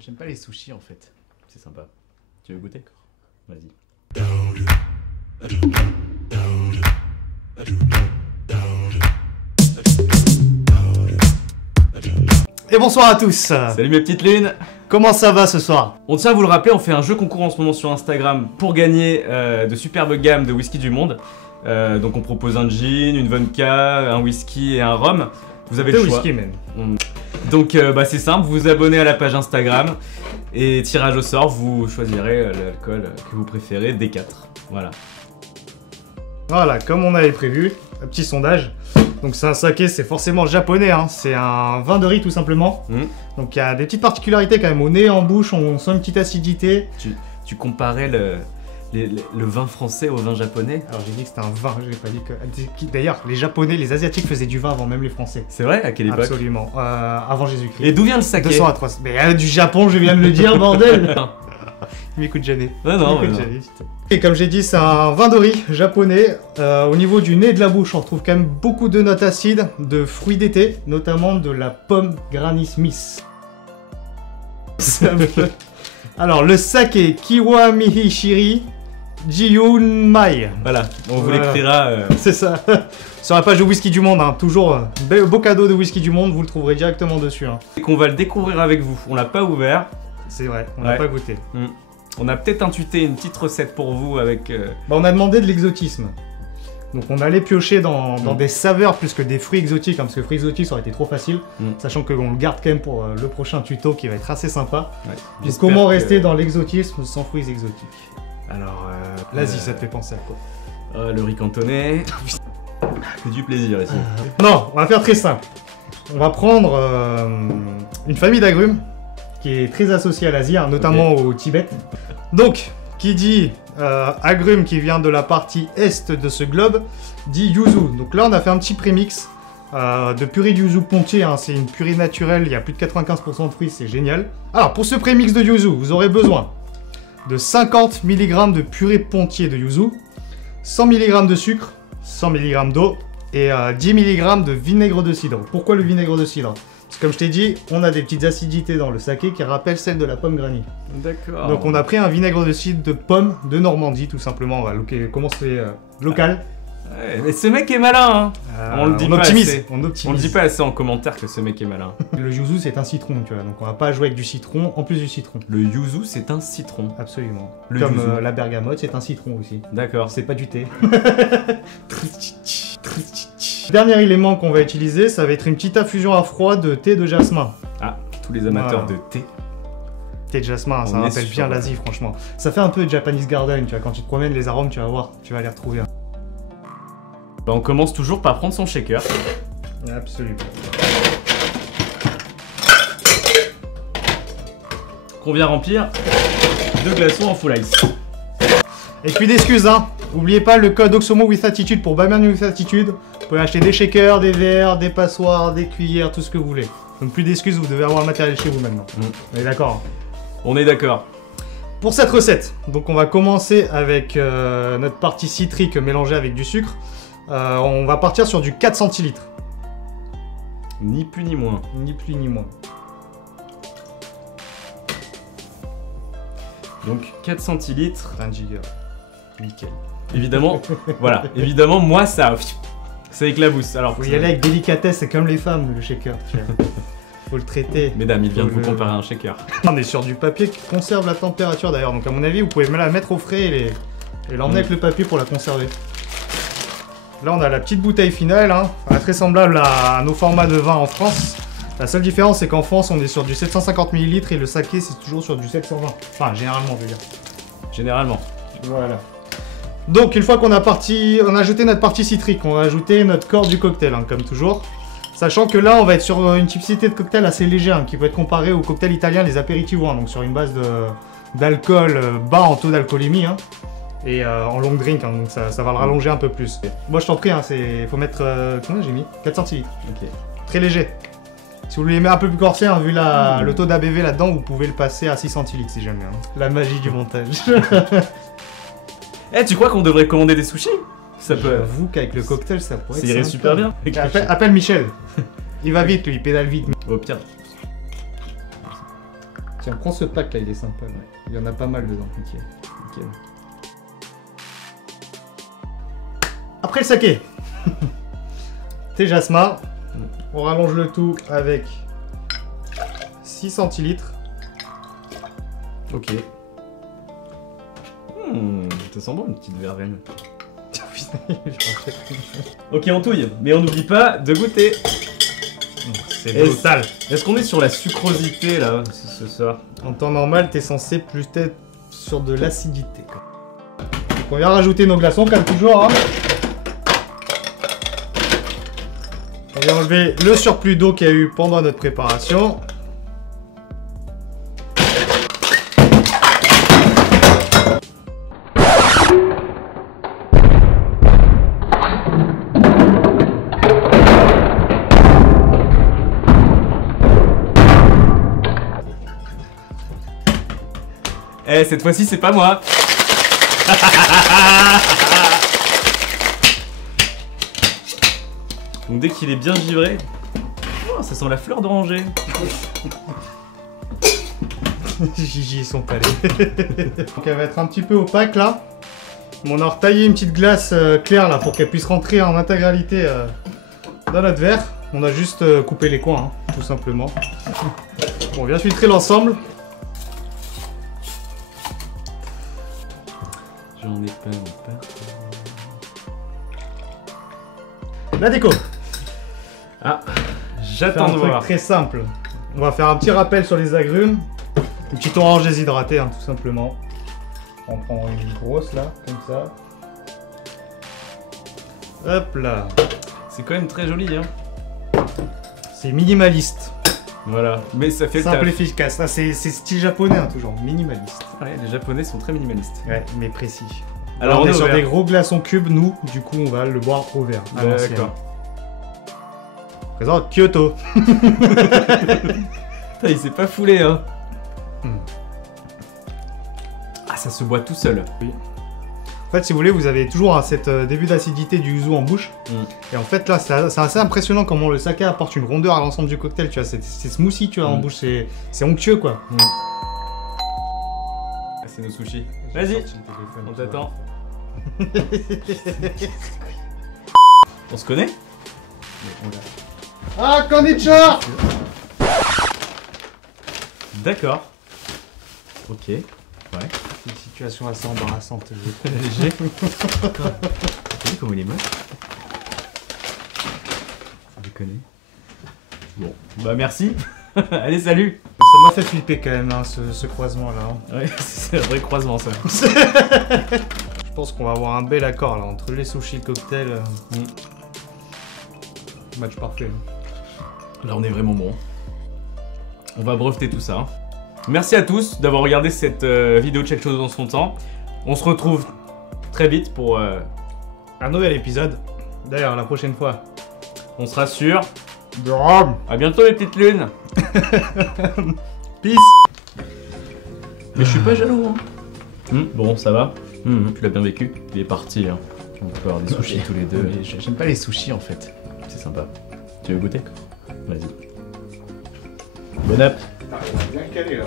J'aime pas les sushis en fait. C'est sympa. Tu veux goûter? Vas-y. Et bonsoir à tous. Salut mes petites lunes. Comment ça va ce soir? On tient à vous le rappeler, on fait un jeu concours en ce moment sur Instagram pour gagner de superbes gammes de whisky du monde. Donc on propose un gin, une vodka, un whisky et un rhum. Vous avez le choix. Whisky même. Donc c'est simple, vous vous abonnez à la page Instagram et tirage au sort, vous choisirez l'alcool que vous préférez, D4. Voilà. Voilà, comme on avait prévu, un petit sondage. Donc c'est un saké, c'est forcément japonais, hein. C'est un vin de riz tout simplement. Donc il y a des petites particularités quand même, au nez, en bouche, on sent une petite acidité. Tu comparais le vin français au vin japonais? Alors j'ai dit que c'était un vin, j'ai pas dit que... D'ailleurs, les japonais, les asiatiques faisaient du vin avant même les français. C'est vrai? À quelle époque? Absolument, avant Jésus-Christ. Et d'où vient le saké? 200 à 300. Mais du Japon, je viens de le dire, bordel. Il m'écoute jamais. Ah non, il m'écoute jamais, putain. Et comme j'ai dit, c'est un vin de riz japonais. Au niveau du nez et de la bouche, on retrouve quand même beaucoup de notes acides, de fruits d'été, notamment de la pomme Granny Smith. Alors, le saké Kiwamihishiri Jiyunmai. Voilà, on vous l'écrira. C'est ça. Sur la page de Whisky du Monde, hein. Toujours beau cadeau de Whisky du Monde, vous le trouverez directement dessus. Hein. Et qu'on va le découvrir avec vous. On l'a pas ouvert. C'est vrai, on l'a pas goûté. On a peut-être intuité une petite recette pour vous avec... Bah, on a demandé de l'exotisme. Donc on allait piocher dans des saveurs plus que des fruits exotiques, hein, parce que fruits exotiques ça aurait été trop facile, sachant que on le garde quand même pour le prochain tuto qui va être assez sympa. Ouais. Donc comment rester dans l'exotisme sans fruits exotiques? Alors... L'Asie, ça te fait penser à quoi? Le riz cantonais... que du plaisir ici. Non, on va faire très simple. On va prendre une famille d'agrumes qui est très associée à l'Asie, hein, notamment au Tibet. Donc, qui dit agrumes qui vient de la partie est de ce globe, dit yuzu. Donc là, on a fait un petit prémix de purée de yuzu pontier. Hein. C'est une purée naturelle, il y a plus de 95% de fruits, c'est génial. Alors, pour ce prémix de yuzu, vous aurez besoin de 50 mg de purée pontier de yuzu, 100 mg de sucre, 100 mg d'eau et 10 mg de vinaigre de cidre. Pourquoi le vinaigre de cidre? Parce que comme je t'ai dit, on a des petites acidités dans le saké qui rappellent celles de la pomme Granny. D'accord. Donc on a pris un vinaigre de cidre de pomme de Normandie tout simplement. On va commencer local. Ouais, mais ce mec est malin, hein. On le dit pas assez. On optimise. On le dit pas assez en commentaire que ce mec est malin. Le yuzu c'est un citron, tu vois, donc on va pas jouer avec du citron en plus du citron. Le yuzu c'est un citron. Absolument. Comme la bergamote c'est un citron aussi. D'accord. C'est pas du thé. Dernier élément qu'on va utiliser, ça va être une petite infusion à froid de thé de jasmin. Ah, tous les amateurs de thé. Thé de jasmin, ça rappelle bien l'Asie franchement. Ça fait un peu Japanese Garden, tu vois, quand tu te promènes les arômes, tu vas voir, tu vas les retrouver. Bah, on commence toujours par prendre son shaker. Absolument. Qu'on vient remplir 2 glaçons en full ice. Et puis d'excuses, hein. N'oubliez pas le code Oxomo with Attitude pour Batman with Attitude. Vous pouvez acheter des shakers, des verres, des passoires, des cuillères, tout ce que vous voulez. Donc plus d'excuses, vous devez avoir le matériel chez vous maintenant. On est d'accord? On est d'accord. Pour cette recette, donc on va commencer avec notre partie citrique mélangée avec du sucre. On va partir sur du 4 centilitres. Ni plus ni moins. Ni plus ni moins. Donc 4 centilitres. 1 giga. Nickel. Évidemment, voilà. Évidemment, moi ça éclabousse. Alors, faut y aller avec délicatesse, c'est comme les femmes, le shaker. Faut le traiter. Mesdames, il vient de vous comparer à un shaker. On est sur du papier qui conserve la température d'ailleurs. Donc à mon avis, vous pouvez la mettre au frais et l'emmener avec le papier pour la conserver. Là, on a la petite bouteille finale, hein, très semblable à nos formats de vin en France. La seule différence, c'est qu'en France, on est sur du 750 ml et le saké, c'est toujours sur du 720. Enfin, généralement, je veux dire. Généralement. Voilà. Donc, une fois qu'on a ajouté notre partie citrique, on va ajouter notre corps du cocktail, hein, comme toujours. Sachant que là, on va être sur une typicité de cocktail assez légère, hein, qui peut être comparée au cocktail italien, les apéritifs, hein, donc sur une base d'alcool bas en taux d'alcoolémie. Hein. Et en long drink, hein, donc ça va le rallonger un peu plus. Moi je t'en prie, hein, faut mettre... combien j'ai mis? 4 centilitres. Ok. Très léger. Si vous voulez mettre un peu plus corsé, hein, vu le taux d'ABV là-dedans, vous pouvez le passer à 6 centilitres si jamais. Hein. La magie du montage. Eh, tu crois qu'on devrait commander des sushis? Ça peut... J'avoue qu'avec le cocktail, ça pourrait être... Ça irait super bien. Appelle Michel. Il va vite lui, il pédale vite. Au pire. Tiens, prends ce pack là, il est sympa. Ouais. Il y en a pas mal dedans. Ok, nickel. Après le saké, thé jasmin. On rallonge le tout avec 6 centilitres. Ok. Ça sent bon une petite verveine. Ok, on touille, mais on n'oublie pas de goûter. C'est brutal. Est-ce qu'on est sur la sucrosité là ce soir? En temps normal, t'es censé plus être sur de l'acidité. Donc on vient rajouter nos glaçons comme toujours. Hein. On vient enlever le surplus d'eau qu'il y a eu pendant notre préparation. Eh, cette fois-ci, c'est pas moi. Donc dès qu'il est bien givré, oh, ça sent la fleur d'oranger. Gigi, ils sont allés. Donc elle va être un petit peu opaque là. On a retaillé une petite glace claire là pour qu'elle puisse rentrer en intégralité dans notre verre. On a juste coupé les coins, hein, tout simplement. Bon, on vient filtrer l'ensemble. J'en ai pas. La déco. Ah, Faire j'attends un de truc voir. très simple. On va faire un petit rappel sur les agrumes. Une petite orange déshydratée, hein, tout simplement. On prend une grosse là, comme ça. Hop là. C'est quand même très joli, hein. C'est minimaliste. Voilà, mais ça fait le Simple et taf. efficace. Ah, c'est style japonais, hein, toujours. Minimaliste. Ouais, les japonais sont très minimalistes. Ouais, mais précis. Alors on est au sur verre. des gros glaçons cubes, nous. Du coup, on va le boire au verre. à l'ancienne. D'accord. Présente Kyoto. Putain, il s'est pas foulé, hein. Hmm. Ah, ça se boit tout seul. Oui. En fait, si vous voulez, vous avez toujours cet début d'acidité du yuzu en bouche. Et en fait, là, c'est assez impressionnant comment le saké apporte une rondeur à l'ensemble du cocktail. Tu vois, c'est smoothie, tu vois, en bouche. C'est onctueux, quoi. Ah, c'est nos sushis. Vas-y, on t'attend. On se connaît? Ah, konnichiwa. D'accord. Ok. Ouais. C'est une situation assez embarrassante. Léger. T'as vu comment il est moche? Sans déconner. Bon. Bah merci. Allez, salut. Ça m'a fait flipper quand même, hein, ce croisement-là. Hein. Ouais, c'est un vrai croisement ça. Je pense qu'on va avoir un bel accord là entre les sushis et le cocktail. Match parfait. Là, on est vraiment bon. On va breveter tout ça. Merci à tous d'avoir regardé cette vidéo de Chaque chose dans son temps. On se retrouve très vite pour un nouvel épisode. D'ailleurs, la prochaine fois. on sera sûr. De Rome. À bientôt les petites lunes. Peace. Mais je suis pas jaloux. Hein. Bon, ça va. Tu l'as bien vécu. Il est parti. Hein. On peut avoir des sushis tous les deux. J'aime pas les sushis en fait. C'est sympa. Tu veux goûter? Vas-y. Bon app. Bien calé là.